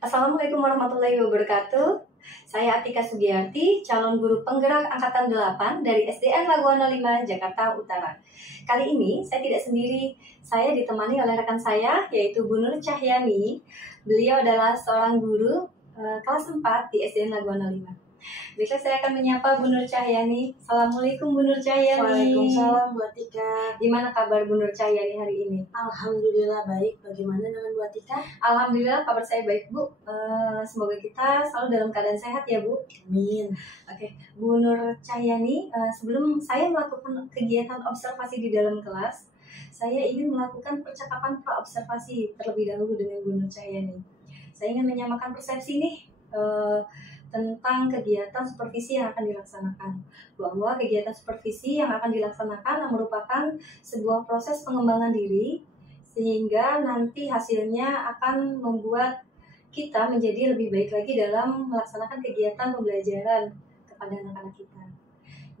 Assalamualaikum warahmatullahi wabarakatuh. Saya Atika Sugiyarti, calon guru penggerak Angkatan 8 dari SDN Laguana 5, Jakarta Utara. Kali ini saya tidak sendiri, saya ditemani oleh rekan saya, yaitu Bu Nur Cahyani. Beliau adalah seorang guru kelas 4 di SDN Laguana 5. Baiklah, saya akan menyapa Bu Nur Cahyani. Assalamualaikum Bu Nur Cahyani. Waalaikumsalam Bu Atika. Gimana kabar Bu Nur Cahyani hari ini? Alhamdulillah baik. Bagaimana dengan Bu Atika? Alhamdulillah kabar saya baik Bu. Semoga kita selalu dalam keadaan sehat ya Bu. Amin. Oke, Bu Nur Cahyani, sebelum saya melakukan kegiatan observasi di dalam kelas, saya ingin melakukan percakapan pra-observasi terlebih dahulu dengan Bu Nur Cahyani. Saya ingin menyamakan persepsi nih tentang kegiatan supervisi yang akan dilaksanakan. Bahwa kegiatan supervisi yang akan dilaksanakan merupakan sebuah proses pengembangan diri, sehingga nanti hasilnya akan membuat kita menjadi lebih baik lagi dalam melaksanakan kegiatan pembelajaran kepada anak-anak kita.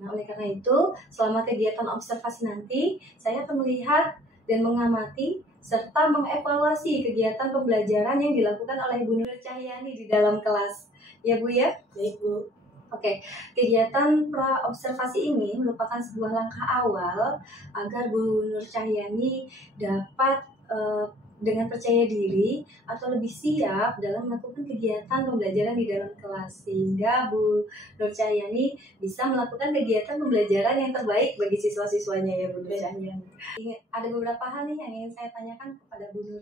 Nah, oleh karena itu, selama kegiatan observasi nanti, saya akan melihat dan mengamati serta mengevaluasi kegiatan pembelajaran yang dilakukan oleh Bu Nur Cahyani di dalam kelas. Ya Bu ya? Baik Bu. Oke, kegiatan pra-observasi ini merupakan sebuah langkah awal agar Bu Nur Cahyani dapat dengan percaya diri atau lebih siap dalam melakukan kegiatan pembelajaran di dalam kelas, sehingga Bu Nur Cahyani bisa melakukan kegiatan pembelajaran yang terbaik bagi siswa-siswanya ya Bu Nur Cahyani. Ada beberapa hal nih yang ingin saya tanyakan kepada Bu Nur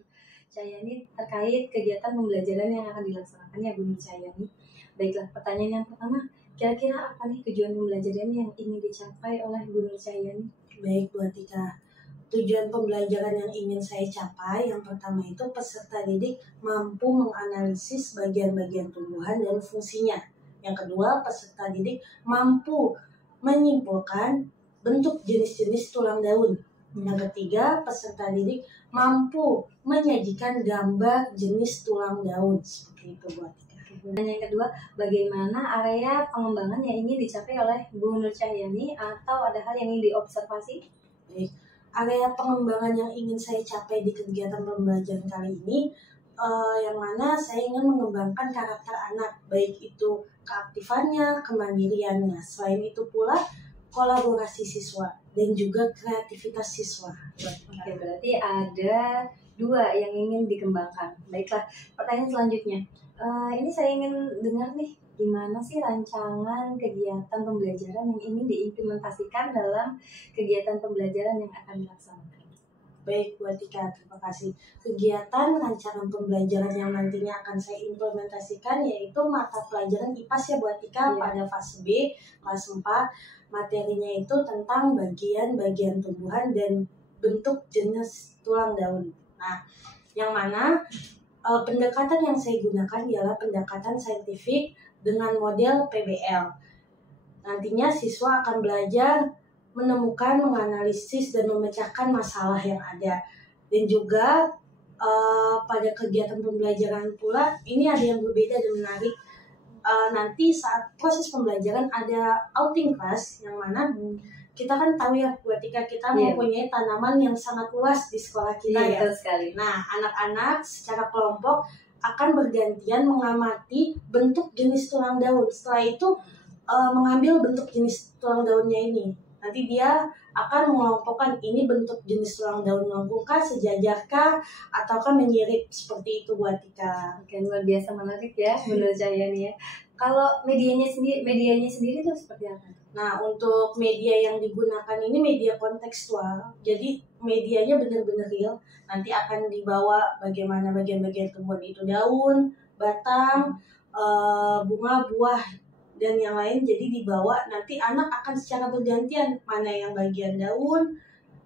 Cahyani terkait kegiatan pembelajaran yang akan dilaksanakannya Bu Nur Cahyani. Baiklah, pertanyaan yang pertama, kira-kira apa nih tujuan pembelajaran yang ingin dicapai oleh Bu Nur Cahyani? Baik Bu Atika. Tujuan pembelajaran yang ingin saya capai yang pertama itu peserta didik mampu menganalisis bagian-bagian tumbuhan dan fungsinya. Yang kedua, peserta didik mampu menyimpulkan bentuk jenis-jenis tulang daun. Yang ketiga, peserta didik mampu menyajikan gambar jenis tulang daun. Seperti itu Bu Atika. Dan yang kedua, bagaimana area pengembangan yang ingin dicapai oleh Bu Nur Cahyani atau ada hal yang ingin diobservasi? Baik. Area pengembangan yang ingin saya capai di kegiatan pembelajaran kali ini, yang mana saya ingin mengembangkan karakter anak, baik itu keaktifannya, kemandiriannya. Selain itu pula, kolaborasi siswa dan juga kreativitas siswa. Oke, berarti ada dua yang ingin dikembangkan. Baiklah, pertanyaan selanjutnya. Ini saya ingin dengar nih, gimana sih rancangan kegiatan pembelajaran yang ingin diimplementasikan dalam kegiatan pembelajaran yang akan dilaksanakan? Baik Bu Atika, terima kasih. Kegiatan rancangan pembelajaran yang nantinya akan saya implementasikan yaitu mata pelajaran IPAS ya Bu Atika, pada fase B, kelas 4. Materinya itu tentang bagian-bagian tumbuhan dan bentuk jenis tulang daun. Nah, yang mana pendekatan yang saya gunakan ialah pendekatan saintifik dengan model PBL. Nantinya siswa akan belajar menemukan, menganalisis, dan memecahkan masalah yang ada. Dan juga pada kegiatan pembelajaran pula, ini ada yang berbeda dan menarik. Nanti saat proses pembelajaran ada outing class, yang mana kita kan tahu ya ketika kita mempunyai tanaman yang sangat luas di sekolah kita ya. Betul sekali. Nah, anak-anak secara kelompok akan bergantian mengamati bentuk jenis tulang daun. Setelah itu mengambil bentuk jenis tulang daunnya ini. Nanti dia akan mengelompokkan ini bentuk jenis tulang daun melengkungkah, sejajarkah, ataukah menyirip, seperti itu Bu Atika. Oke, luar biasa menarik ya Bu Nur Cahyani ya. Kalau medianya sendiri itu seperti apa? Nah, untuk media yang digunakan ini media kontekstual. Jadi medianya benar-benar real. Nanti akan dibawa bagaimana bagian-bagian tumbuhan itu, daun, batang, bunga, buah, dan yang lain. Jadi dibawa, nanti anak akan secara bergantian mana yang bagian daun,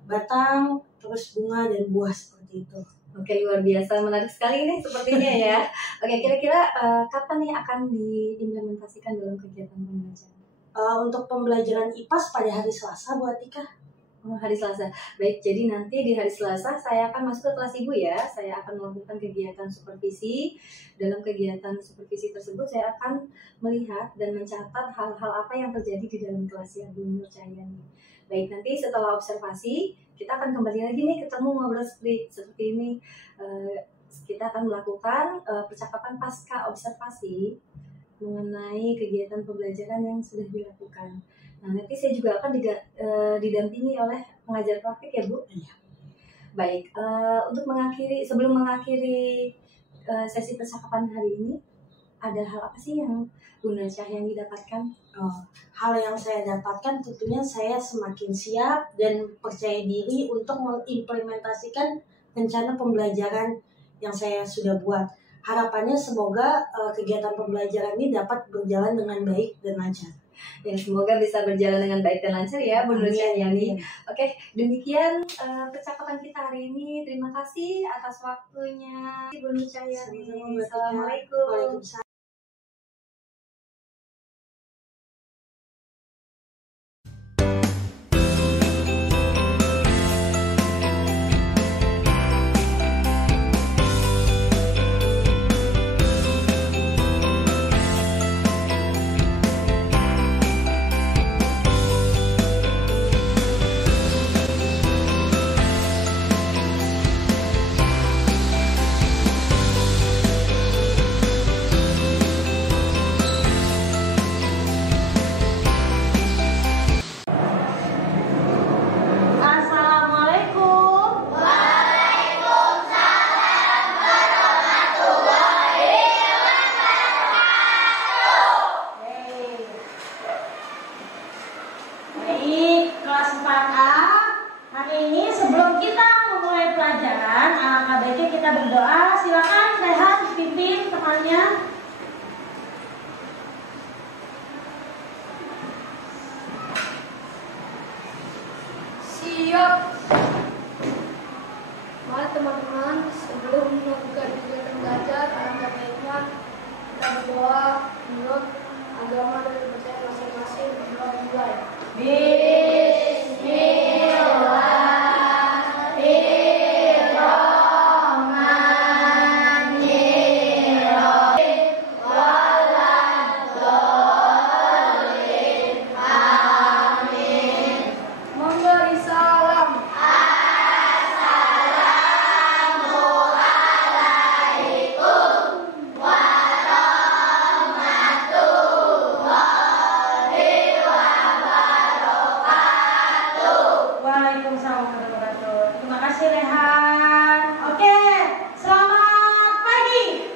batang, terus bunga dan buah, seperti itu. Oke, luar biasa, menarik sekali nih sepertinya ya. Oke, kira-kira kapan nih akan diimplementasikan dalam kegiatan pembelajaran? Untuk pembelajaran IPAS pada hari Selasa Bu Atika. Hari Selasa. Baik, jadi nanti di hari Selasa saya akan masuk ke kelas Ibu ya. Saya akan melakukan kegiatan supervisi. Dalam kegiatan supervisi tersebut saya akan melihat dan mencatat hal-hal apa yang terjadi di dalam kelas ya Bu Nur Cahyani. Baik, nanti setelah observasi kita akan kembali lagi nih ketemu ngobrol seperti ini. kita akan melakukan percakapan pasca observasi mengenai kegiatan pembelajaran yang sudah dilakukan. Nah, nanti saya juga akan didampingi oleh pengajar praktik ya Bu. Iya. Baik, sebelum mengakhiri sesi percakapan hari ini, ada hal apa sih yang Bu Nur Cahyani dapatkan? Hal yang saya dapatkan tentunya saya semakin siap dan percaya diri untuk mengimplementasikan rencana pembelajaran yang saya sudah buat. Harapannya semoga kegiatan pembelajaran ini dapat berjalan dengan baik dan lancar. Ya, semoga bisa berjalan dengan baik dan lancar ya Bu Nur Cahyani. Oke, demikian percakapan kita hari ini. Terima kasih atas waktunya Bu Nur Cahyani. Assalamualaikum. Waalaikumsalam. Mari teman-teman, sebelum melakukan kegiatan belajar, alangkah baiknya kita berdoa menurut agama dan kepercayaan masing-masing. Berdoa mulai. Memberi salam. Waalaikumsalam warahmatullahi wabarakatuh. Terima kasih Rehan. Oke, selamat pagi.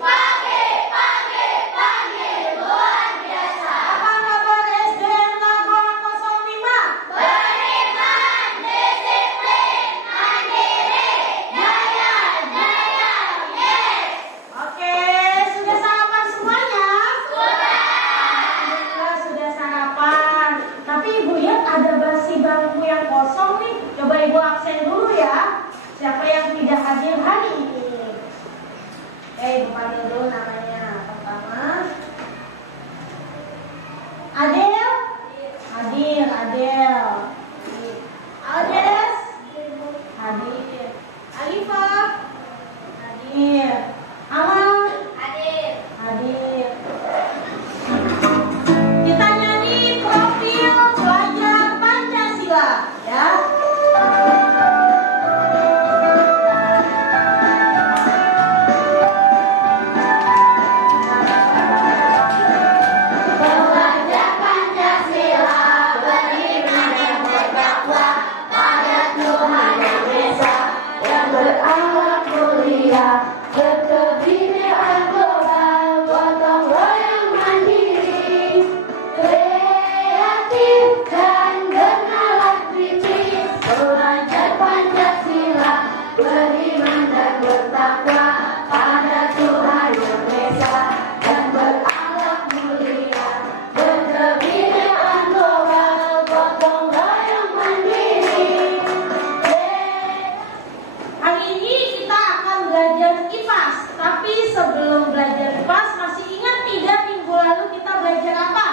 Luar biasa. Apa kabar SD Tagwa 05? Beriman, disiplin, mandiri, jaya, yes. Oke, sudah sarapan semuanya? Sudah sarapan. Tapi Ibu lihat ada basi bangku yang kosong nih. Coba Ibu absen dulu ya. Siapa yang tidak hadir hari ini? Ibu panggil dulu namanya. Pertama, Adel. Hadir, Adel. Aldes. Hadir. Alifah. Hadir. Amal. Hadir. Kita nyanyi profil pelajar Pancasila ya. Pelajar Pancasila beriman dan bertakwa pada Tuhan Yang Esa, yang berakhlak mulia, berkebudayaan global, gotong royong mandiri, kreatif dan bernalar kritis. Pelajar Pancasila beriman dan bertakwa pada Tuhan Yang Esa, dan berakhlak mulia, berkebudayaan global, gotong royong mandiri. Hari ini kita akan belajar IPAS, tapi sebelum belajar IPAS masih ingat tidak minggu lalu kita belajar apa?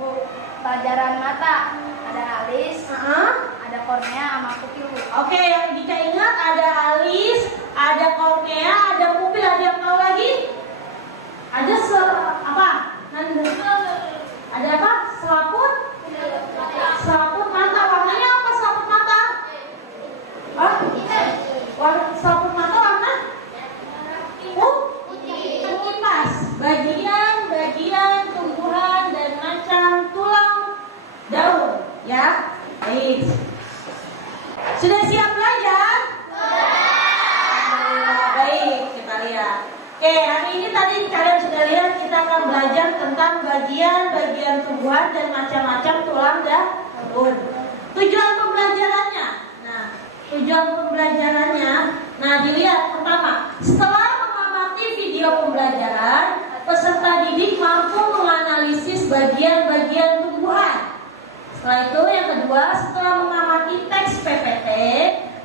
Bu, pelajaran mata. Ada alis, ada kornea, sama pupil. Oke, yang Dika ingat ada alis, ada kornea, ada pupil, ada yang tahu lagi? Ada apa? Ada apa? Selaput? Selaput mata. Warnanya apa selaput mata? Selaput mata warna? tentang bagian-bagian tumbuhan dan macam-macam tulang daun. Tujuan pembelajarannya. Nah, tujuan pembelajarannya, nah dilihat pertama, setelah mengamati video pembelajaran, peserta didik mampu menganalisis bagian-bagian tumbuhan. Setelah itu yang kedua, setelah mengamati teks PPT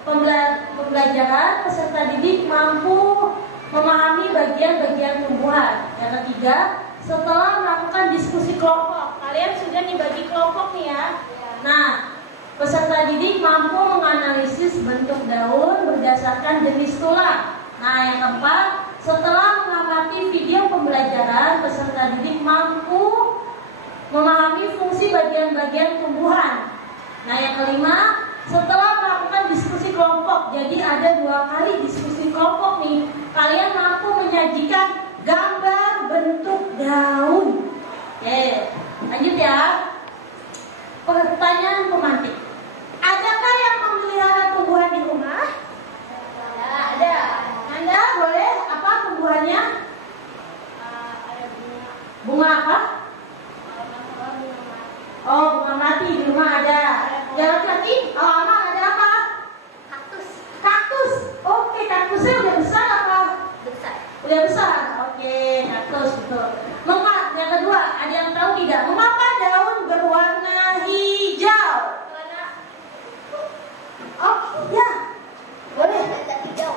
pembelajaran, peserta didik mampu memahami bagian-bagian tumbuhan. Yang ketiga, setelah melakukan diskusi kelompok, kalian sudah dibagi kelompok nih ya. Nah, peserta didik mampu menganalisis bentuk daun berdasarkan jenis tulang. Nah, yang keempat, setelah mengamati video pembelajaran, peserta didik mampu memahami fungsi bagian-bagian tumbuhan. Nah, yang kelima, setelah melakukan diskusi kelompok, jadi ada 2 kali diskusi kelompok nih, kalian mampu menyajikan gambar bentuk daun. Oke, lanjut ya. Pertanyaan pemantik. Adakah yang memelihara tumbuhan di rumah? Ada. Anda boleh apa tumbuhannya? Ada bunga. Bunga apa? Oh, bunga mati di rumah ada. Yang laki-laki? Oh, aman ada apa? Kaktus. Kaktus. Oke, kaktusnya udah besar apa? Besar. Udah besar. Oke, kaktus betul. Yang kedua, ada yang tahu tidak? Mengapa daun berwarna hijau? Karena Oh, ya. Boleh. ada hijau.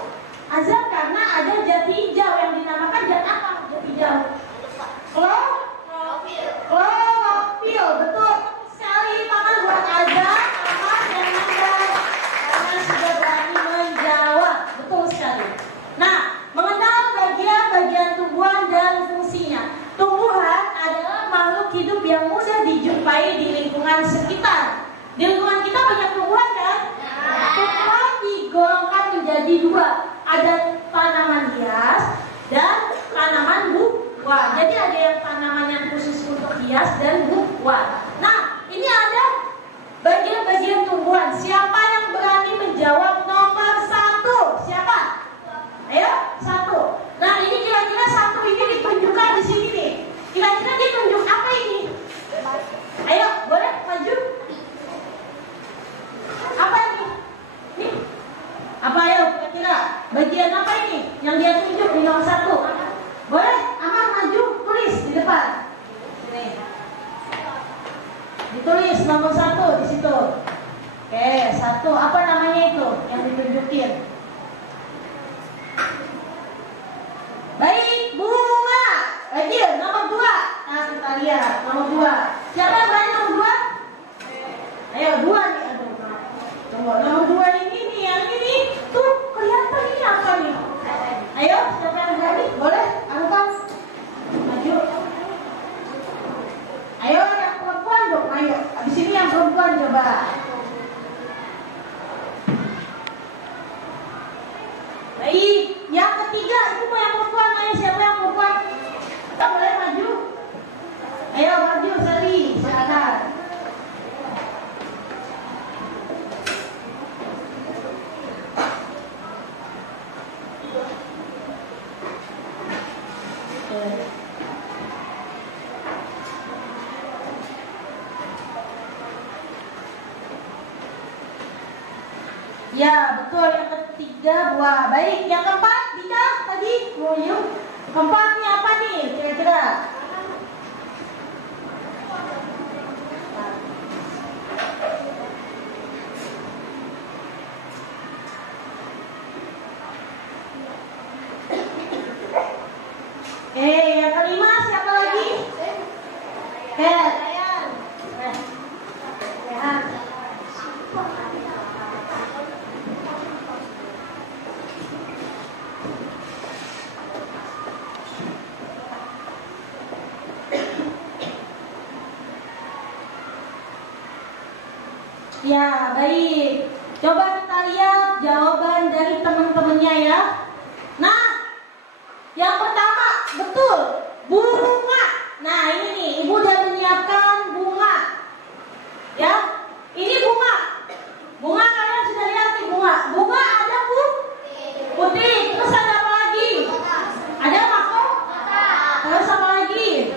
Azam, karena ada jati hijau yang dinamakan jati apa? Jati hijau. Klorofil, betul sekali. Tangan buat Azam, Ahmad dan Nanda karena sudah berani menjawab. Betul sekali. Nah, mengenal bagian-bagian tumbuhan dan fungsinya. Tumbuhan adalah makhluk hidup yang mudah dijumpai di lingkungan sekitar. Di lingkungan kita banyak tumbuhan kan? Tumbuhan digolongkan menjadi 2. Ada tanaman hias dan tanaman buah. Jadi ada yang tanaman yang khusus untuk hias dan buah. Nah, ini ada bagian-bagian tumbuhan. Siapa yang berani menjawab nomor 1? Siapa? Ayo, 1. Nah, ini kira-kira 1 ini ditunjukkan di sini nih. Kira-kira ditunjuk apa ini? Ayo, boleh maju. Apa ini? Nih. Apa ayo kira-kira? Bagian apa ini yang dia tunjuk di nomor 1? Boleh? Amar maju, tulis di depan. Sini. Ditulis nomor 1 di situ. Oke, 1. Apa namanya itu yang ditunjukin? Baik, bunga. Lagi nomor 2. Nah, kita lihat nomor 2. Siapa yang berani nomor 2? Ayo 2 nih. Aduh, tunggu. Nomor 2 ini nih, yang ini tuh kelihatan ini apa nih? Ayo, siapa yang berani? Boleh? Angkat. Maju. Ayo yang perempuan dong, ayo. Abis ini yang perempuan coba. Baik, yang ketiga itu mau yang perempuan. Ayo siapa yang perempuan? Kita boleh maju. Ayo maju, Sari, silakan. Ya, betul. Yang ketiga buah. Baik, yang keempat Dika tadi yuk. Keempatnya apa nih kira-kira? Yang kelima siapa lagi? Rehan. Ya, baik. Coba kita lihat jawaban dari teman-temannya ya. Nah, yang pertama, betul, bunga. Nah, ini nih, Ibu udah menyiapkan bunga. Ya, ini bunga. Bunga kalian sudah lihat nih bunga. Bunga ada putih. Terus ada apa lagi? Ada mahkota. Terus apa lagi?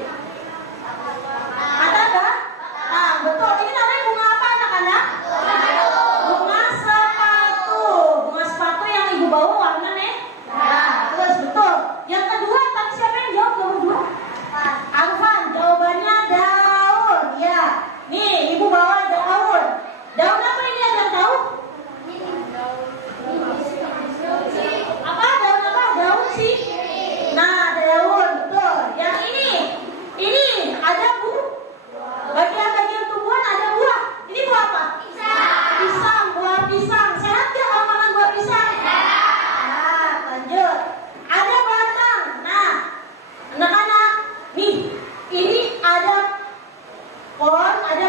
Pohon ada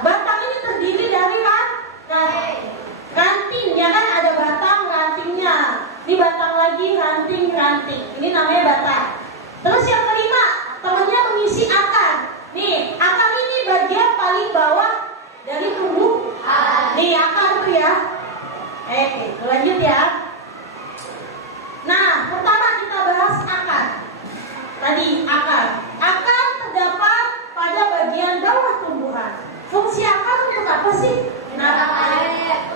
batang ini terdiri dari ranting, ya kan, ada batang rantingnya. Ini batang lagi, ranting. Ini namanya batang. Terus yang kelima, temennya mengisi akar. Nih, akar ini bagian paling bawah dari tumbuh. Nih akar tuh ya. Lanjut ya. Nah, pertama kita bahas akar. Tadi akar. Akar terdapat pada bagian bawah tumbuhan. Fungsi akar untuk apa sih?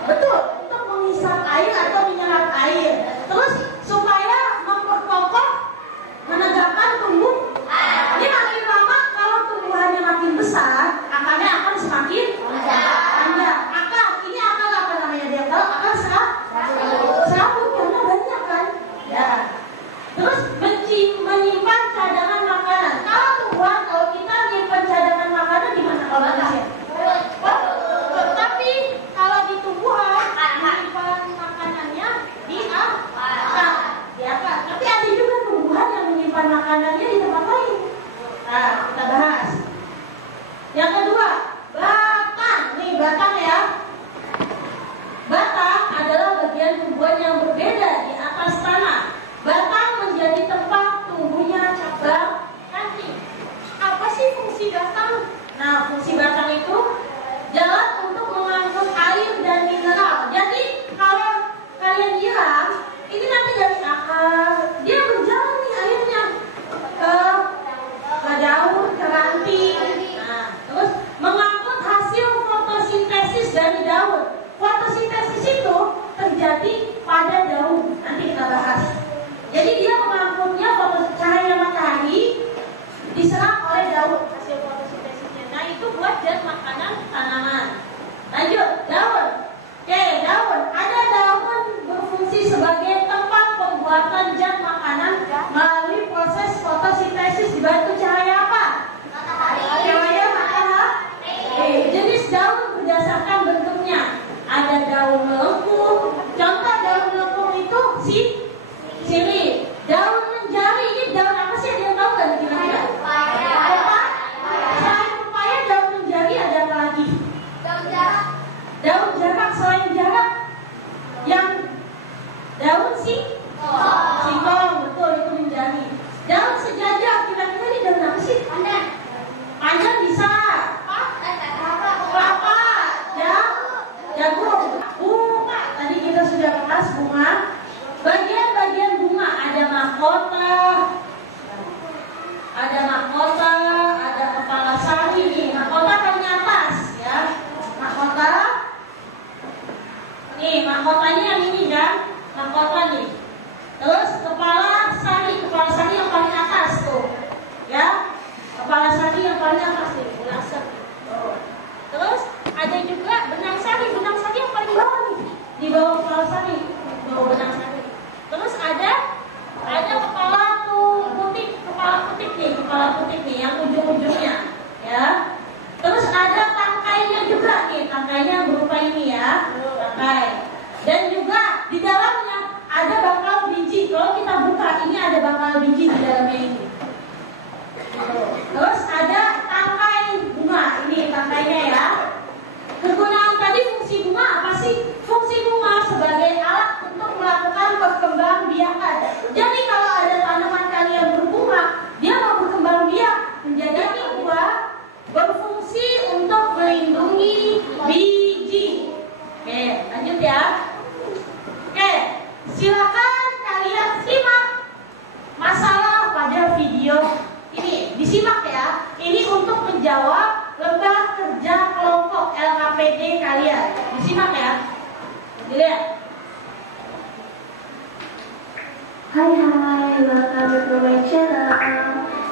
Betul, untuk menghisap air atau menyerap air. Terus supaya memperkokoh, menegakkan tumbuh. Ini makin lama kalau tumbuhannya makin besar, akarnya akan semakin panjang. Akar, ini akar apa namanya? Dia tahu akar serabut karena banyak kan? Ya. Terus menyimpan cadangan makanan. Kalau tumbuhan, kalau kita menyimpan cadangan makanan di mana kalau manusia? Tapi kalau di tumbuhan menyimpan makanannya di akar. Tapi ada juga tumbuhan yang menyimpan makanannya di tempat lain. Nah, kita bahas. Yang kedua, batang. Nih batang ya. Batang adalah bagian tumbuhan yang berbeda di atas tanah. Batang menjadi tempat tumbuhnya cabang ranting. Apa sih fungsi batang? Nah, fungsi batang itu jalan untuk mengangkut air dan mineral. Jadi kalau kalian lihat, ini nanti dari akar, dia berjalan nih airnya ke daun, ke ranting. Nah, terus mengangkut hasil fotosintesis dari daun. Fotosintesis itu terjadi pada daun. Nanti kita bahas. Jadi dia mengangkutnya cahaya matahari diserap oleh daun, hasil fotosintesisnya. Nah, itu buat zat makanan tanaman. Lanjut, daun. Oke, daun. Ada daun berfungsi sebagai tempat pembuatan zat makanan melalui proses fotosintesis dibantu cahaya apa? Cahaya matahari. Jenis daun berdasarkan bentuknya. Ada daun melengkung. Contoh daun melengkung itu sini. Daun menjari, ini daun apa sih? Ada yang tahu nggak kira-kira? Apa? Selain pepaya, daun menjari ada apa lagi? Daun jarak. Selain jarak, yang daun singkong, betul, itu menjari. Daun sejajar, kira-kira ini daun apa sih? Panjang bisa. Kelapa, jagung, bunga. Tadi kita sudah bahas bunga. Bagian-bagian bunga ada mahkota, ada kepala sari nih. Mahkota paling atas ya. Mahkotanya yang ini kan? Mahkota nih. Terus kepala sari yang paling atas tuh. Ya. Kepala sari yang paling atas nih, belasan. Terus ada juga benang sari yang paling bawah nih. Di bawah kepala sari, bawah benang sari. Terus ada kepala putih nih yang ujung-ujungnya, ya. Terus ada tangkainya juga nih, tangkainya berupa ini ya, tangkai. Dan juga di dalamnya ada bakal biji. Kalau kita buka, ini ada bakal biji di dalamnya ini. Terus ada tangkai bunga, ini tangkainya ya. Kegunaan tadi fungsi bunga apa sih? Fungsi bunga sebagai alat untuk melakukan perkembangbiakan. Jadi kalau ada tanaman kalian berbunga, dia mau berkembang biak menjadi buah, berfungsi untuk melindungi biji. Oke, lanjut ya. Oke, silakan kalian simak masalah pada video ini. Disimak ya. Ini untuk menjawab lembah kerja kelompok LKPD kalian. Disimak ya. Dilihat. Hai, welcome to my channel.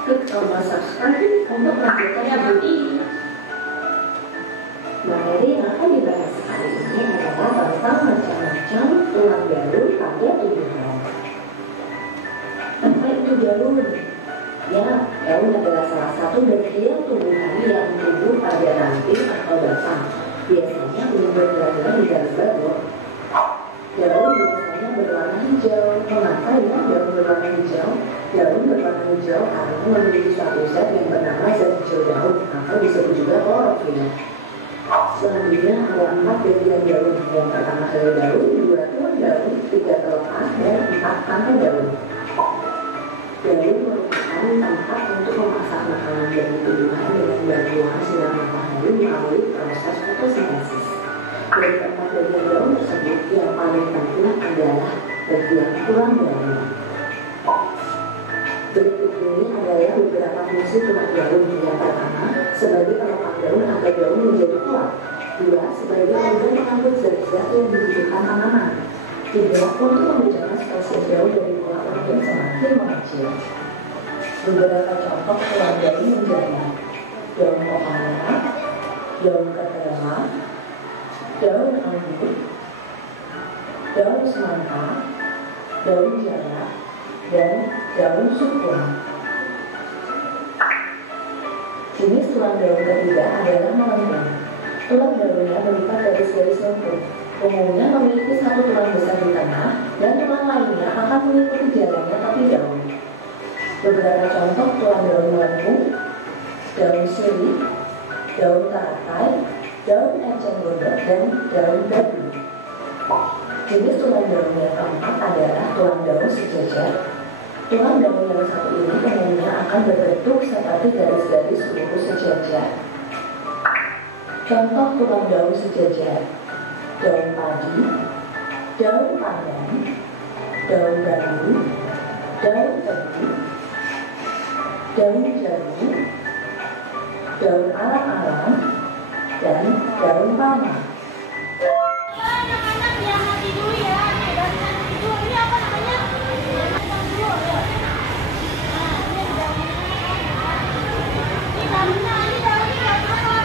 Klik tombol subscribe untuk melanjutkan video ini. Materi yang akan dibahas kali ini adalah tentang macam-macam tulang belul pada tumbuhan. Apa itu belul? Ya, daun adalah salah satu bagian tumbuhan yang tumbuh pada ranting atau batang. Biasanya belum berada di dalam bagus. Daun biasanya berwarna hijau. Mengapa ya daun berwarna hijau? Daun berwarna hijau karena memiliki suatu zat yang bernama zat hijau daun atau disebut juga kloropila. Selanjutnya ada 4 bagian daun. Yang pertama helai daun, 2 tuan daun, 3 kelopak, dan 4 tangkai daun. Daun merupakan tempat untuk memasak makanan dan tumbuhan dengan bantuan sinar matahari melalui proses fotosintesis. Dari keempat bagian daun tersebut, yang paling penting adalah bagian tulang daun. Berikut ini adalah beberapa fungsi tulang daun. Yang pertama, sebagai pelepah daun agar daun menjadi kuat. 2. Sebagai organ pengangkut zat-zat yang dibutuhkan tanaman. 3. Untuk membedakan spesies daun dari pola organ semakin mengecil. Beberapa contoh tulang daun menjadi daun kokana, daun ketela, daun anggur, daun semangka, daun jala, dan daun sukun. Jenis tulang daun ketiga adalah melengkung. Tulang daunnya berupa garis-garis lengkung. Umumnya memiliki satu tulang besar di tengah dan tulang lainnya akan mengikuti jalannya tapi daun. Beberapa contoh tulang daun melengkung: daun sirih, daun teratai, daun eceng gondok, dan daun dabu. Jenis tulang daun yang keempat adalah tulang daun sejajar. Tulang daun yang satu ini umumnya akan berbentuk seperti garis-garis lurus sejajar. Contoh tulang daun sejajar: daun padi, daun pandan, daun bambu, daun tebu, daun jambu, daun alang-alang, dan daun panah. Anak-anak yang mati dulu ya, itu ini apa namanya? Dulu ya. Nah, ini daunnya. Ini daunnya apa?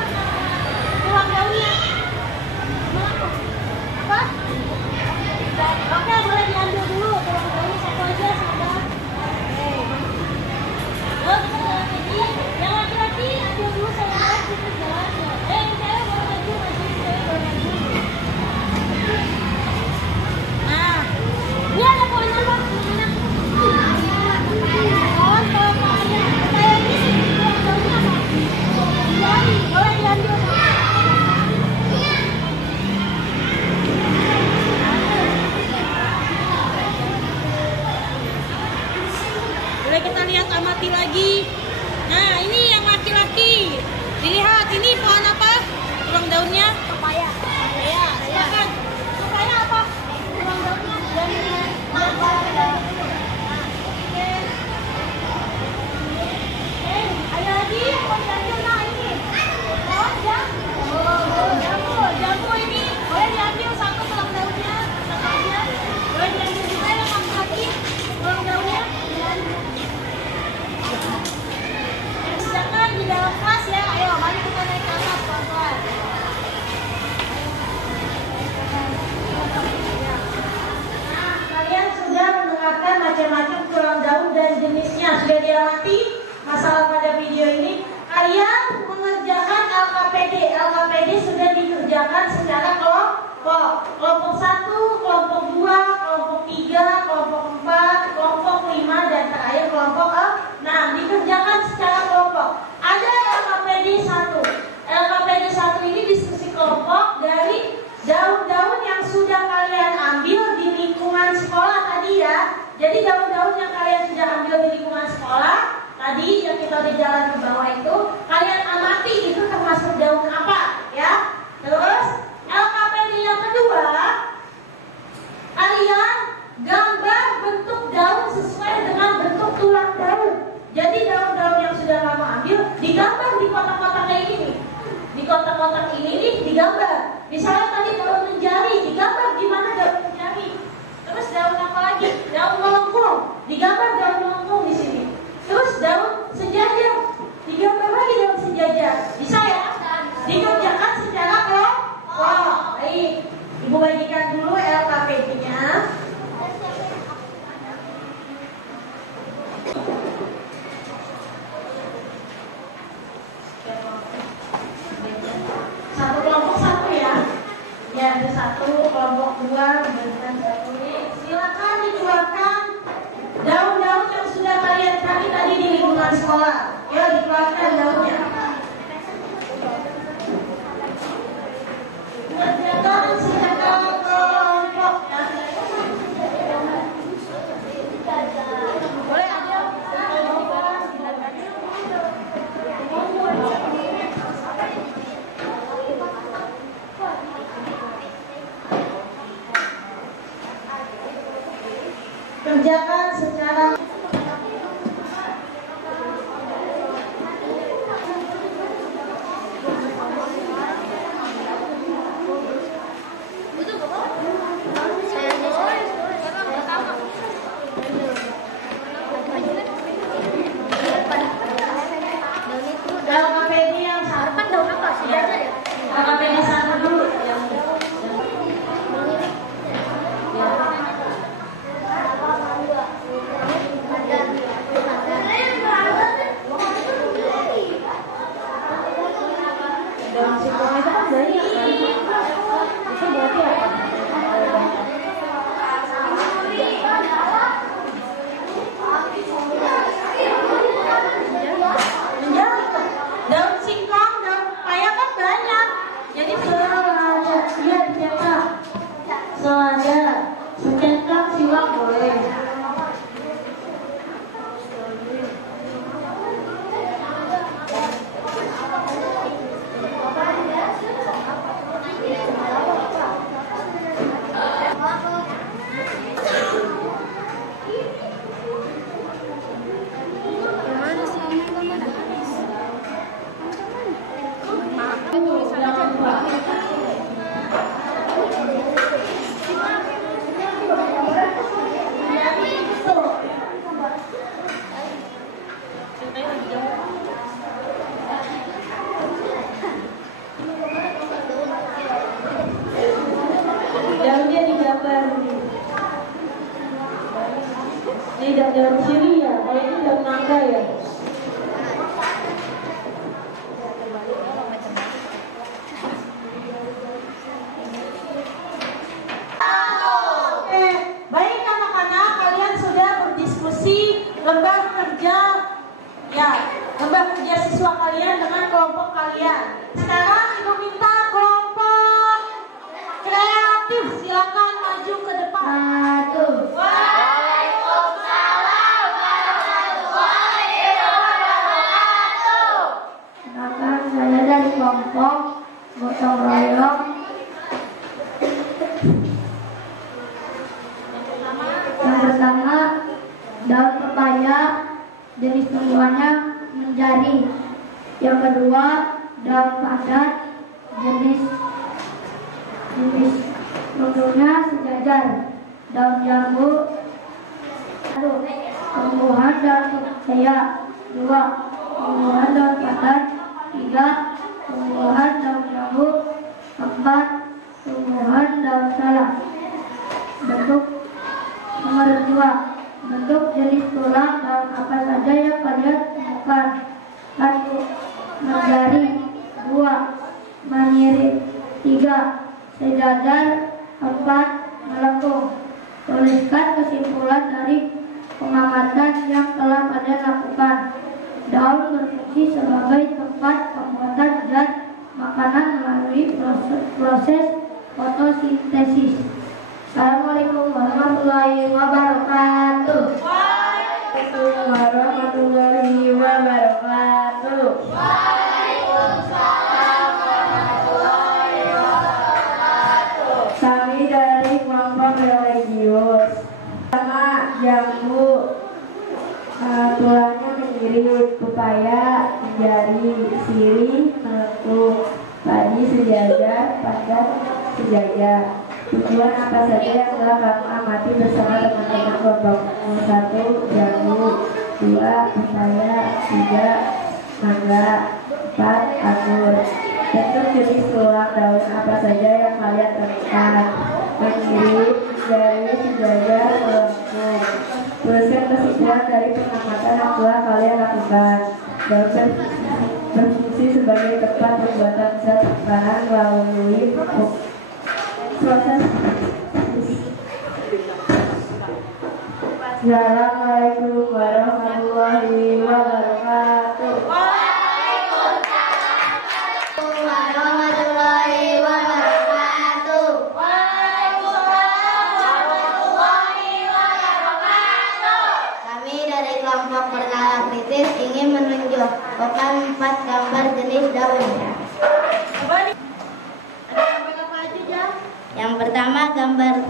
Tulang daunnya. Apa? Oke, boleh diambil dulu. Tulang daunnya satu aja, sabar. Oke. Yuk, kita jalan lagi. Yang laki-laki ambil dulu saya kita jalan. Yang cewek baru maju, cewek baru maju. Nah, ini ada pohon apa? Pohon kalian saya ini sih tulang daunnya apa? Jari, boleh diambil. Boleh kita lihat amati lagi. Nah, ini yang laki-laki. Dilihat, ini pohon apa? Tulang daunnya? Pepaya. Pepaya. Silakan. Pepaya apa? Tulang daunnya. Ada lagi pohon jambu. Nah, ini pohon jambu. Jambu ini boleh diambil satu tulang daunnya. Satu aja. Boleh diambil juga yang laki-laki tulang daunnya. Jangan di dalam kelas ya. Ayo, mari kita naik ke atas pelan-pelan. Nah, kalian sudah mendengarkan macam-macam tulang daun dan jenisnya. Sudah diamati masalah pada video ini. Kalian mengerjakan LKPD. LKPD sudah dikerjakan secara kelompok. Kelompok 1, kelompok 2, kelompok 3, kelompok 4, kelompok 5, dan terakhir kelompok 6. Dikerjakan secara kelompok. Ada LKPD 1. LKPD 1 ini diskusi kelompok dari daun-daun yang sudah kalian ambil di lingkungan sekolah tadi ya. Jadi daun-daun yang kalian sudah ambil di lingkungan sekolah tadi yang kita di jalan ke bawah itu, kalian amati itu termasuk daun apa ya. Terus LKPD yang kedua, kalian gambar bentuk daun sesuai dengan bentuk tulang daun. Jadi daun-daun yang sudah kamu ambil digambar di kotak-kotak kayak gini. Di kotak-kotak ini nih digambar. Misalnya tadi daun menjari, digambar gimana daun menjari. Terus daun apa lagi? Daun melengkung, digambar daun melengkung di sini. Terus daun sejajar, digambar lagi daun sejajar. Bisa ya? Dikerjakan secara kelompok. Baik, Ibu bagikan dulu LKPD-nya. Satu kelompok satu ya. Ya, ada satu kelompok dua, dan satu ini. Silakan dikeluarkan daun-daun yang sudah kalian cari tadi di lingkungan sekolah. Ya, dikeluarkan daunnya. dengan kelompok kalian. Sekarang Ibu minta kelompok kreatif silakan maju ke depan. Satu. Waalaikumsalam warahmatullahi wabarakatuh. Kenalkan, saya dari kelompok gotong royong. Yang pertama, daun pepaya, jenis tumbuhannya menjadi. Yang kedua, daun pandan, jenis tumbuhnya sejajar. Daun jambu, tumbuhan daun pepaya. 2. Tumbuhan daun pandan. 3. Tumbuhan daun jambu. 4. Tumbuhan daun salam. Bentuk nomor 2. Bentuk jenis tulang daun apa saja yang kalian temukan? 1. Menjari. 2. Menyirik. 3. Sejajar. 4. Melengkung. Tuliskan kesimpulan dari pengamatan yang telah kalian lakukan. Daun berfungsi sebagai tempat pembuatan zat makanan melalui proses fotosintesis. Assalamualaikum warahmatullahi wabarakatuh. Waalaikumsalam warahmatullahi wabarakatuh. Waalaikumsalam warahmatullahi wabarakatuh. Kami dari kelompok religius. Pertama, jambu, tulangnya menyirik. Pepaya, menjari. Sirih, melengkung. Padi, sejajar. Pandan, sejajar. Tujuan apa saja yang telah kamu amati bersama teman-teman kelompokmu? 1. Jambu. 2. Pepaya. 3. Mangga. 4. Anggur. Bentuk jenis tulang daun apa saja yang kalian temukan? Menyirik, menjari, sejajar, melengkung. Tuliskan kesimpulan dari pengamatan yang telah kalian lakukan. Daun berfungsi sebagai tempat pembuatan zat makanan melalui proses. Assalamualaikum warahmatullahi wabarakatuh. Waalaikumsalam warahmatullahi wabarakatuh. Waalaikumsalam warahmatullahi wabarakatuh. Kami dari kelompok berkala kritis ingin menunjukkan 4 gambar jenis daun. Yang pertama gambar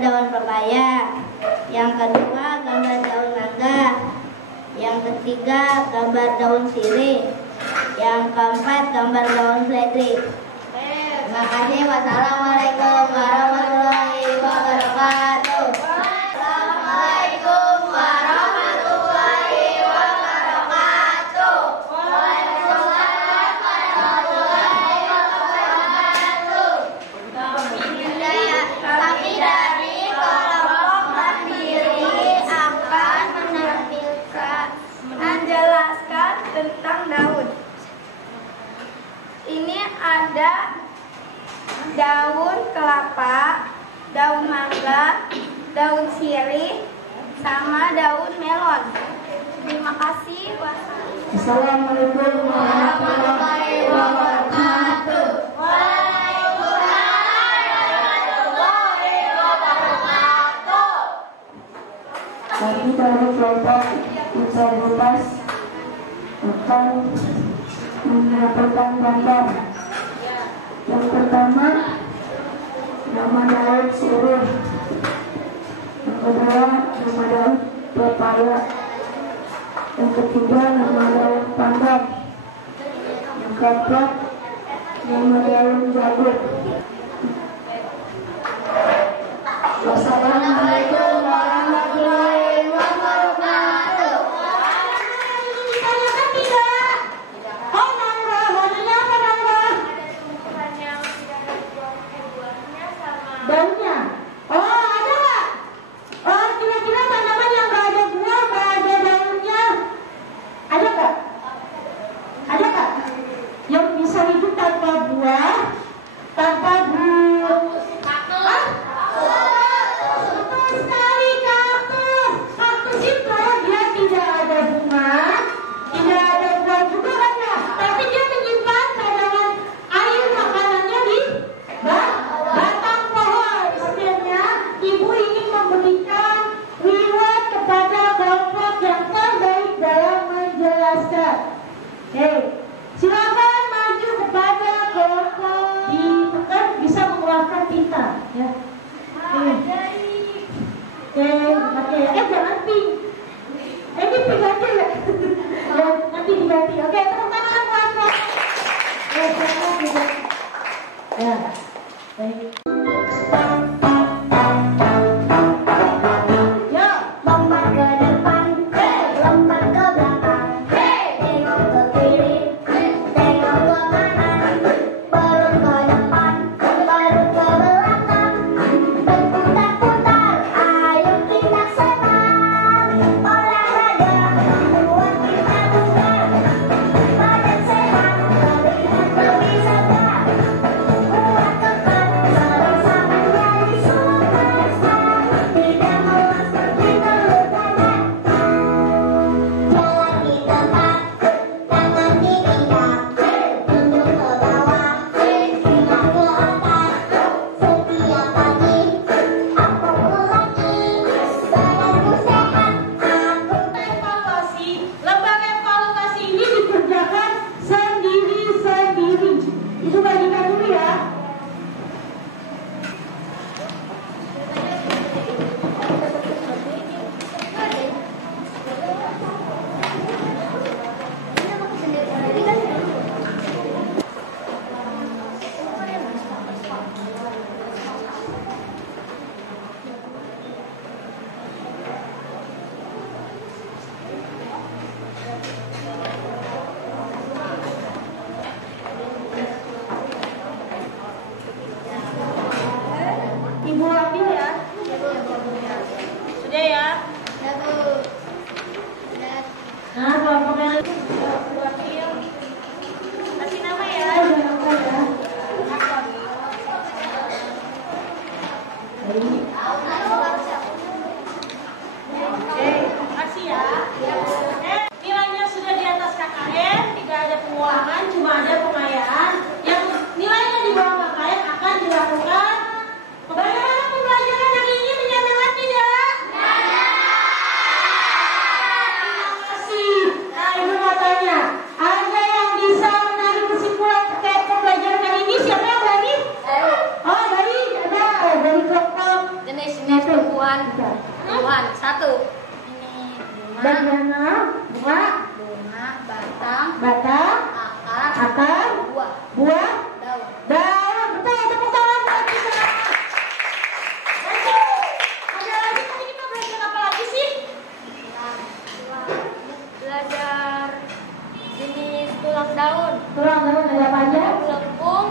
daun pepaya, yang kedua gambar daun mangga, yang ketiga gambar daun sirih, yang keempat gambar daun seledri. Terima kasih. Wassalamualaikum warahmatullahi wabarakatuh. Assalamualaikum warahmatullahi wabarakatuh. Waalaikumsalam warahmatullahi wabarakatuh. Kami dari kelompok mandiri akan menjelaskan tentang daun. Ini ada daun kelapa, daun mangga, daun sirih, sama daun melon. Terima kasih. Assalamualaikum warahmatullahi wabarakatuh. Kami dari kelompok mencari bebas akan menyampaikan gambar. Yang pertama, nama daun sirih. Yang kedua, nama daun pepaya. Yang ketiga, nama daun pandan. Yang keempat, nama daun jagung. Wassalamualaikum warahmatullahi wabarakatuh. Ditanyakan tidak? Oh, nangga. Maksudnya apa nangga? Daunnya? Oh, ada nggak? Oh, kira-kira tanaman yang nggak ada buah, nggak ada daunnya. Ada nggak? Ada nggak? Yang bisa hidup tanpa buah, tanpa buah. Hah? Betul sekali, kaktus. Kaktus itu dia tidak ada bunga, tidak ada buah juga kan ya. Ya, baik. Lompat ke depan, lompat ke belakang, tengok ke kiri, tengok ke kanan, belum ke depan, baru ke belakang, berputar-putar, ayo kita senang, olahraga membuat kita bugar, badan sehat, terlihat lebih segar, kuat kekar, sama-sama jadi superstar, tidak lemas seperti telur dadar. Jalan di tempat, tangan diikat, tunduk ke bawah, simak ke atas. Setiap pagi, aku ulangi, badanku sehat, aku Evaluasi, lembaga evaluasi ini dikerjakan sendiri-sendiri. Itu bagikan dulu ya. Ibu ambil ya. Sudah ya. Nah, kelompoknya Ibu ambil. Kasih nama ya. Oke, kasih ya. Nilainya sudah di atas KKN, tidak ada pengulangan, cuma ada pengayaan. Yang nilainya di bawah KKN akan dilakukan. Bagaimana pembelajaran hari ini, menyenangkan tidak? Terima kasih. Nah, Ibu mau tanya, ada yang bisa menarik kesimpulan terkait pembelajaran hari ini? Siapa yang berani? Oh, dari kelompok jenis tumbuhan. Tumbuhan satu. Ini Bagaimana? Bunga, batang, akar, buah, daun. daun. Betul, tepuk tangan buat kita. Lanjut. Ada lagi, tadi kita belajar apa lagi sih? Belajar jenis tulang daun, Tulang daun ada apa aja? melengkung,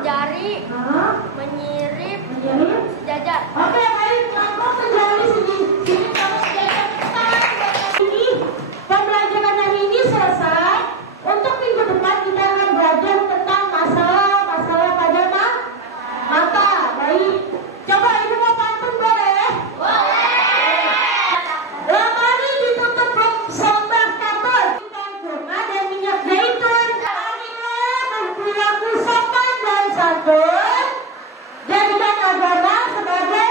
jari, Hah? menyirip, Menjadi? sejajar. Oke, baik. Kelompok menjadi sini kamu sejajar. Tangan buat ini. Pembelajaran hari ini selesai. Untuk minggu depan kita akan belajar tentang masalah pada mata. Baik. Coba Ibu mau pantun boleh? Lemari ditutup sembah karton, kurma dan minyak zaitun. Marilah berperilaku sopan dan santun. Jadikan agama sebagai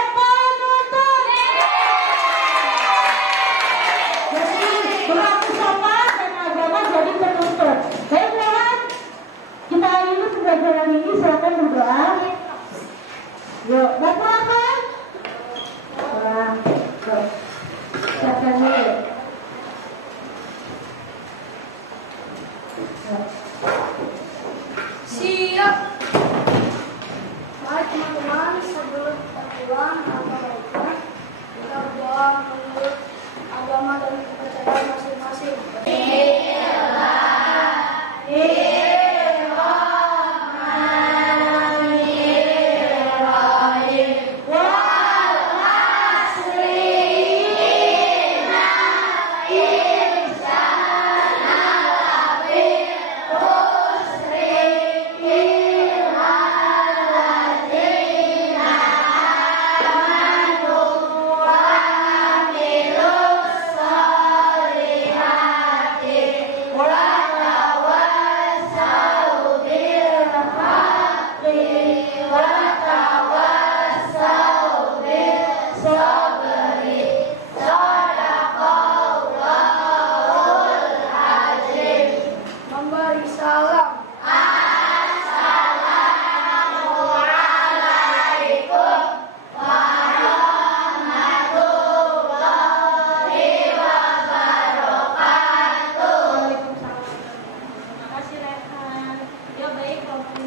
Ya,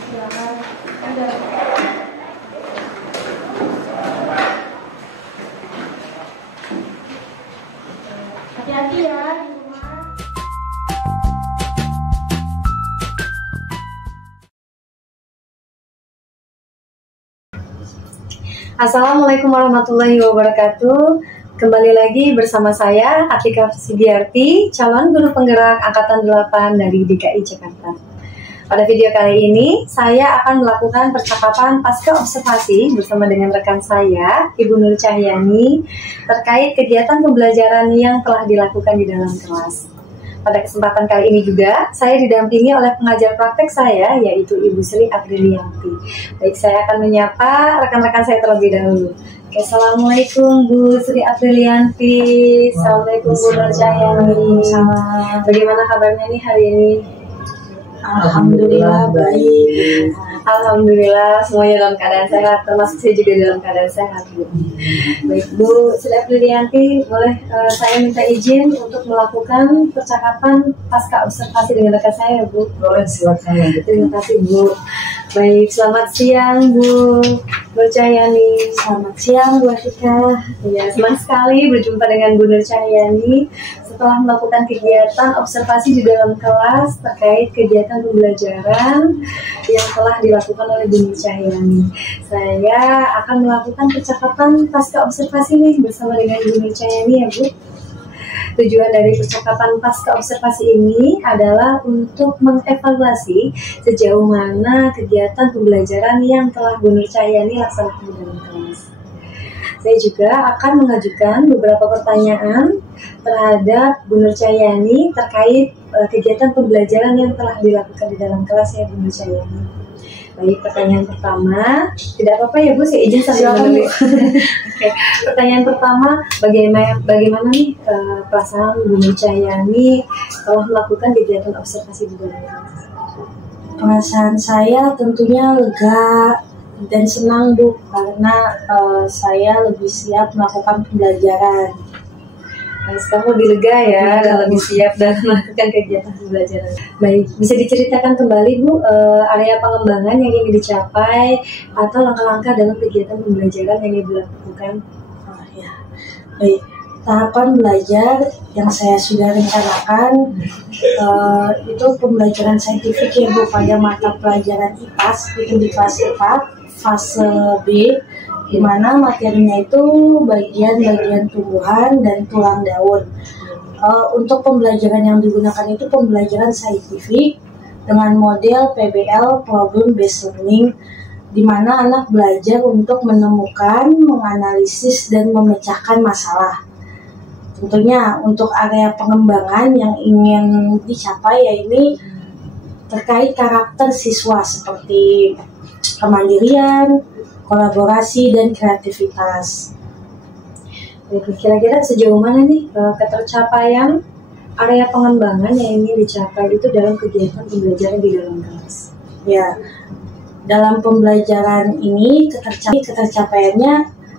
silakan. Ada. Hati-hati ya di rumah. Assalamualaikum warahmatullahi wabarakatuh. Kembali lagi bersama saya Atika Sidiarti, calon guru penggerak Angkatan 8 dari DKI Jakarta. Pada video kali ini, saya akan melakukan percakapan pasca observasi bersama dengan rekan saya, Ibu Nur Cahyani, terkait kegiatan pembelajaran yang telah dilakukan di dalam kelas. Pada kesempatan kali ini juga, saya didampingi oleh pengajar praktek saya, yaitu Ibu Sri Aprilianti. Baik, saya akan menyapa rekan-rekan saya terlebih dahulu. Oke, Assalamualaikum Bu Sri Aprilianti. Assalamualaikum Bu Nur Cahyani. Bagaimana kabarnya nih hari ini? Alhamdulillah baik. Alhamdulillah semuanya dalam keadaan sehat, termasuk saya juga dalam keadaan sehat, Bu. Baik, Bu Sri Aprilianti, boleh saya minta izin untuk melakukan percakapan pasca observasi dengan rekan saya, Bu? Boleh, silakan. Terima kasih, Bu. Baik, selamat siang, Bu Nur Cahyani. Selamat siang Bu Atika. Ya, senang sekali berjumpa dengan Bu Nur Cahyani setelah melakukan kegiatan observasi di dalam kelas terkait kegiatan pembelajaran yang telah dilakukan oleh Bu Nur Cahyani. Saya akan melakukan percakapan pasca observasi nih bersama dengan Bu Nur Cahyani ya, Bu. Tujuan dari percakapan pasca observasi ini adalah untuk mengevaluasi sejauh mana kegiatan pembelajaran yang telah Bu Nur Cahyani laksanakan di dalam kelas. Saya juga akan mengajukan beberapa pertanyaan terhadap Bu Nur Cahyani terkait kegiatan pembelajaran yang telah dilakukan di dalam kelas ya, Bu Nur Cahyani. Baik, pertanyaan pertama, tidak apa-apa ya Bu, saya izin sambil menulis. Oke, pertanyaan pertama, bagaimana nih perasaan Bu Nur Cahyani telah melakukan kegiatan observasi di dalam kelas? Perasaan saya tentunya lega dan senang Bu, karena saya lebih siap melakukan pembelajaran. Sekarang lebih lega ya, dan lebih siap dan melakukan kegiatan pembelajaran. Baik, bisa diceritakan kembali Bu area pengembangan yang ingin dicapai atau langkah-langkah dalam kegiatan pembelajaran yang dilakukan? Ya, baik. Tahapan belajar yang saya sudah rencanakan itu pembelajaran saintifik ya Bu, pada mata pelajaran IPAS itu di kelas 4 fase B, di mana materinya itu bagian-bagian tumbuhan dan tulang daun. Untuk pembelajaran yang digunakan itu pembelajaran saintifik dengan model PBL (Problem Based Learning), di mana anak belajar untuk menemukan, menganalisis, dan memecahkan masalah. Tentunya untuk area pengembangan yang ingin dicapai yaitu terkait karakter siswa seperti kemandirian, kolaborasi, dan kreativitas. Kira-kira sejauh mana nih ketercapaian area pengembangan yang ingin dicapai itu dalam kegiatan pembelajaran di dalam kelas? Ya, dalam pembelajaran ini ketercapaiannya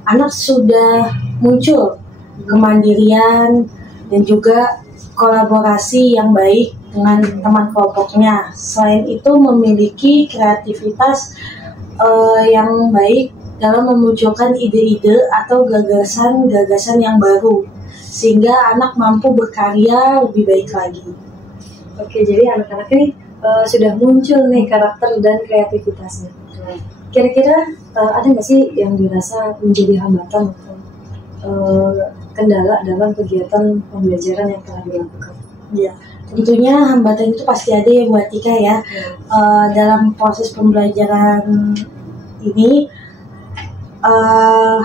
anak sudah muncul kemandirian dan juga kolaborasi yang baik dengan teman kelompoknya. Selain itu memiliki kreativitas yang baik dalam memunculkan ide-ide atau gagasan-gagasan yang baru, sehingga anak mampu berkarya lebih baik lagi. Oke, jadi anak-anak ini sudah muncul nih karakter dan kreativitasnya. Kira-kira ada nggak sih yang dirasa menjadi hambatan atau kendala dalam kegiatan pembelajaran yang telah dilakukan? Ya, tentunya hambatan itu pasti ada ya Bu Atika ya. Dalam proses pembelajaran ini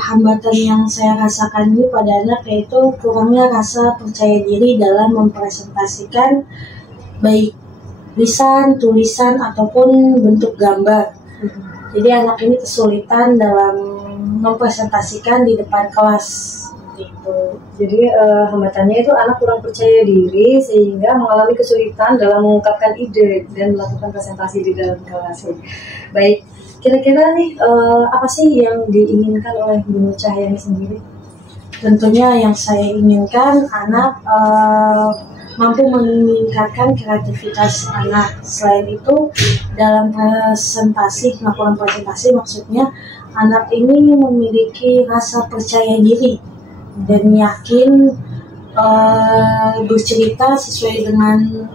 hambatan yang saya rasakan ini pada anak yaitu kurangnya rasa percaya diri dalam mempresentasikan baik lisan, tulisan, ataupun bentuk gambar. Jadi anak ini kesulitan dalam mempresentasikan di depan kelas. Gitu. Jadi hambatannya itu anak kurang percaya diri sehingga mengalami kesulitan dalam mengungkapkan ide dan melakukan presentasi di dalam kelas. Baik, kira-kira nih apa sih yang diinginkan oleh Bu Nur Cahyani sendiri? Tentunya yang saya inginkan anak mampu meningkatkan kreativitas anak. Selain itu, dalam melakukan presentasi maksudnya anak ini memiliki rasa percaya diri dan yakin bercerita sesuai dengan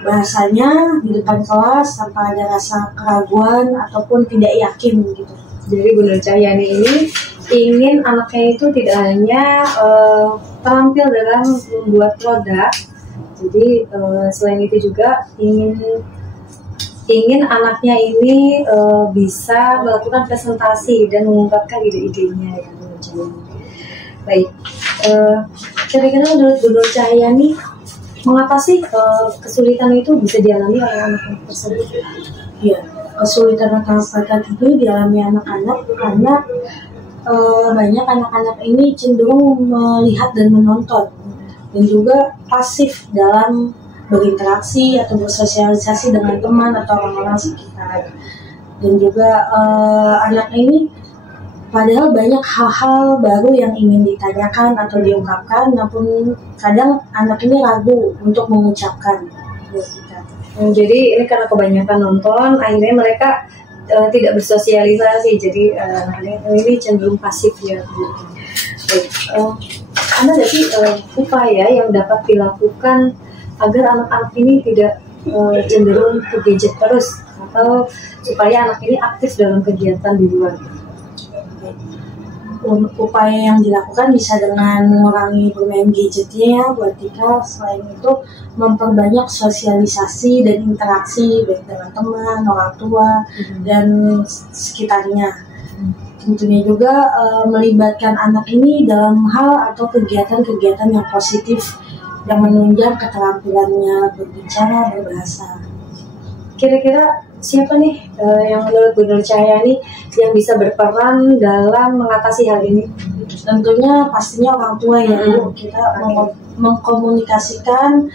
bahasanya di depan kelas tanpa ada rasa keraguan ataupun tidak yakin gitu. Jadi Bu Nur Cahyani ini ingin anaknya itu tidak hanya terampil dalam membuat produk, jadi selain itu juga ingin anaknya ini bisa melakukan presentasi dan mengungkapkan ide-idenya ya Bu Nur Cahyani. Baik, kira-kira menurut Bu Nur Cahyani mengapa sih kesulitan itu bisa dialami oleh anak-anak tersebut? Ya, kesulitan anak-anak ini dialami anak-anak karena banyak anak-anak ini cenderung melihat dan menonton dan juga pasif dalam berinteraksi atau bersosialisasi dengan teman atau orang-orang sekitar. Dan juga anak ini padahal banyak hal-hal baru yang ingin ditanyakan atau diungkapkan, namun kadang anak ini ragu untuk mengucapkan. Jadi ini karena kebanyakan nonton, akhirnya mereka tidak bersosialisasi. Jadi anak ini cenderung pasif ya. Baik, ada nggak sih upaya yang dapat dilakukan agar anak-anak ini tidak cenderung ke gadget terus, atau supaya anak ini aktif dalam kegiatan di luar? Upaya yang dilakukan bisa dengan mengurangi bermain gadgetnya ya buat Tika. Selain itu memperbanyak sosialisasi dan interaksi baik dengan teman, orang tua, dan sekitarnya. Tentunya juga melibatkan anak ini dalam hal atau kegiatan-kegiatan yang positif yang menunjang keterampilannya berbicara, berbahasa. Kira-kira siapa nih yang menurut Bu Nur Cahyani yang bisa berperan dalam mengatasi hal ini? Tentunya pastinya orang tua ya Bu. Kita mengkomunikasikan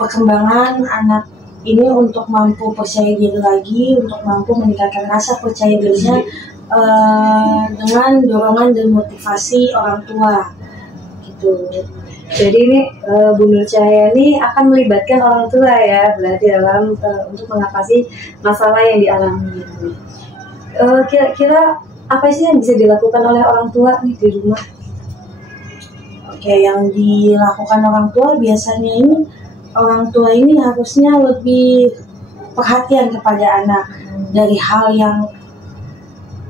perkembangan anak ini untuk mampu percaya diri lagi, untuk mampu meningkatkan rasa percaya dirinya dengan dorongan dan motivasi orang tua gitu. Jadi ini Bu Nur Cahyani akan melibatkan orang tua ya, berarti dalam untuk mengatasi masalah yang dialami. Kira-kira apa sih yang bisa dilakukan oleh orang tua nih di rumah? Oke, yang dilakukan orang tua biasanya ini orang tua ini harusnya lebih perhatian kepada anak dari hal yang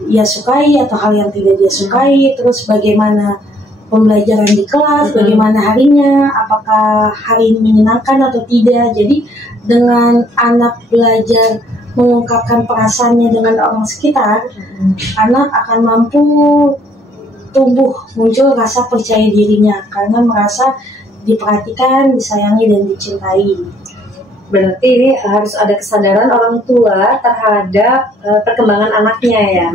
ia sukai atau hal yang tidak dia sukai, terus bagaimana pembelajaran di kelas, bagaimana harinya, apakah hari ini menyenangkan atau tidak. Jadi dengan anak belajar mengungkapkan perasaannya dengan orang sekitar, anak akan mampu tumbuh muncul rasa percaya dirinya karena merasa diperhatikan, disayangi, dan dicintai. Berarti ini harus ada kesadaran orang tua terhadap perkembangan anaknya ya.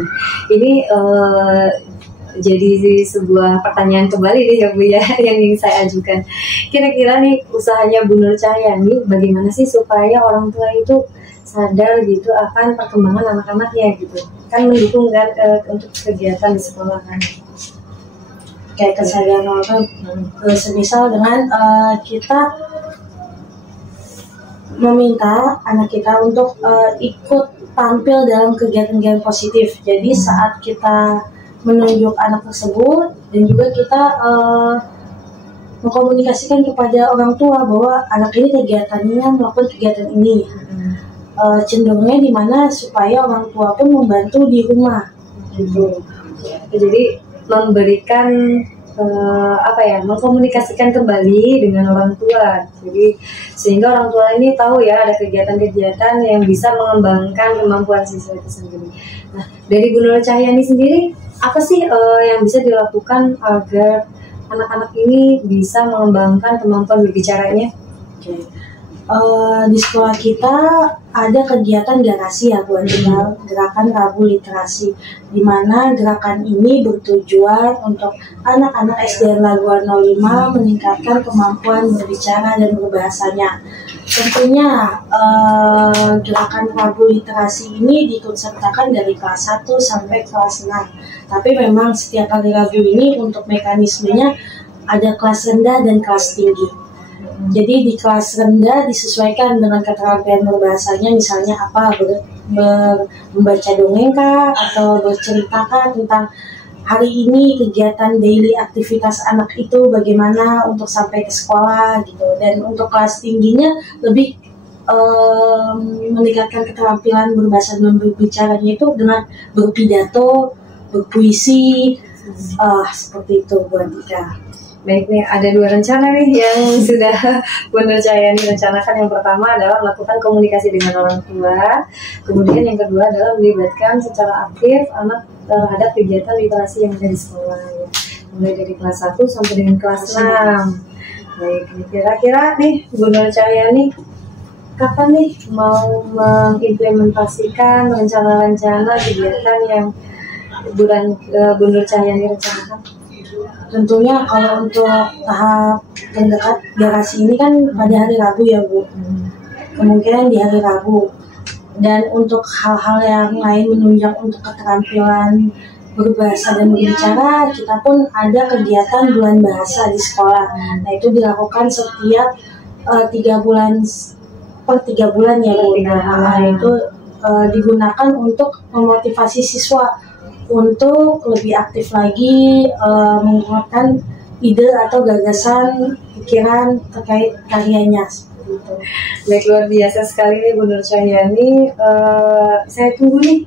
Ini jadi sebuah pertanyaan kembali nih ya Bu ya yang ingin saya ajukan. Kira-kira nih usahanya Bu Nur Cahyani bagaimana sih supaya orang tua itu sadar gitu akan perkembangan anak-anaknya gitu, kan mendukung kan untuk kegiatan di sekolah kan. Kayak kesadaran orang semisal dengan kita meminta anak kita untuk ikut tampil dalam kegiatan-kegiatan positif. Jadi saat kita menunjuk anak tersebut dan juga kita mengkomunikasikan kepada orang tua bahwa anak ini kegiatannya melakukan kegiatan ini, cenderungnya di mana supaya orang tua pun membantu di rumah gitu. Jadi memberikan mengkomunikasikan kembali dengan orang tua. Jadi sehingga orang tua ini tahu ya ada kegiatan-kegiatan yang bisa mengembangkan kemampuan siswa itu sendiri. Nah, dari Bu Nur Cahyani sendiri apa sih yang bisa dilakukan agar anak-anak ini bisa mengembangkan kemampuan berbicaranya? Okay. Di sekolah kita ada kegiatan garasi ya buat gerakan Rabu Literasi, di mana gerakan ini bertujuan untuk anak-anak SDN Laguan 05 meningkatkan kemampuan berbicara dan berbahasanya. Tentunya gerakan Rabu Literasi ini diikutsertakan dari kelas 1 sampai kelas 6. Tapi memang setiap hari Rabu ini untuk mekanismenya ada kelas rendah dan kelas tinggi. Jadi di kelas rendah disesuaikan dengan keterampilan berbahasanya, misalnya apa, membaca dongeng kah, atau berceritakan tentang hari ini kegiatan daily aktivitas anak itu bagaimana untuk sampai ke sekolah gitu. Dan untuk kelas tingginya lebih meningkatkan keterampilan berbahasa dan berbicaranya itu dengan berpidato, berpuisi, seperti itu Bu Andika. Baik nih, ada 2 rencana nih yang sudah Bu Nur Cahyani rencanakan. Yang pertama adalah melakukan komunikasi dengan orang tua. Kemudian yang kedua adalah melibatkan secara aktif anak terhadap kegiatan literasi yang ada di sekolah. Ya. Mulai dari kelas 1 sampai dengan kelas 6. Baik, kira-kira nih Bu Nur Cahyani kapan nih mau mengimplementasikan rencana-rencana kegiatan yang Bu Nur Cahyani rencanakan? Tentunya kalau untuk tahap terdekat garasi ini kan pada hari Rabu ya Bu, kemungkinan di hari Rabu. Dan untuk hal-hal yang lain menunjang untuk keterampilan berbahasa dan berbicara, kita pun ada kegiatan bulan bahasa di sekolah. Nah itu dilakukan setiap 3 bulan per 3 bulan ya Bu. Nah itu digunakan untuk memotivasi siswa untuk lebih aktif lagi, mengeluarkan ide atau gagasan, pikiran terkait karyanya. Gitu. Baik, luar biasa sekali nih Bu Nur Cahyani. Saya tunggu nih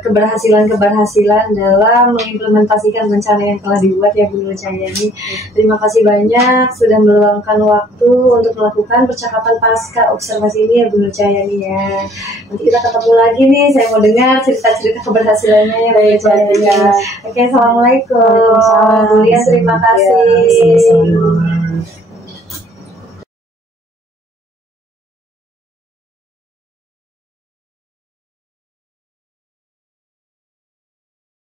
keberhasilan dalam mengimplementasikan rencana yang telah dibuat ya Bu Nur Cahyani. Terima kasih banyak sudah meluangkan waktu untuk melakukan percakapan pasca observasi ini ya Bu Nur Cahyani ya. Nanti kita ketemu lagi nih, saya mau dengar cerita-cerita keberhasilannya ya Bu Nur Cahyani. Oke, assalamualaikum. Waalaikumsalam. Bu Lia, terima kasih. Ya, sama-sama.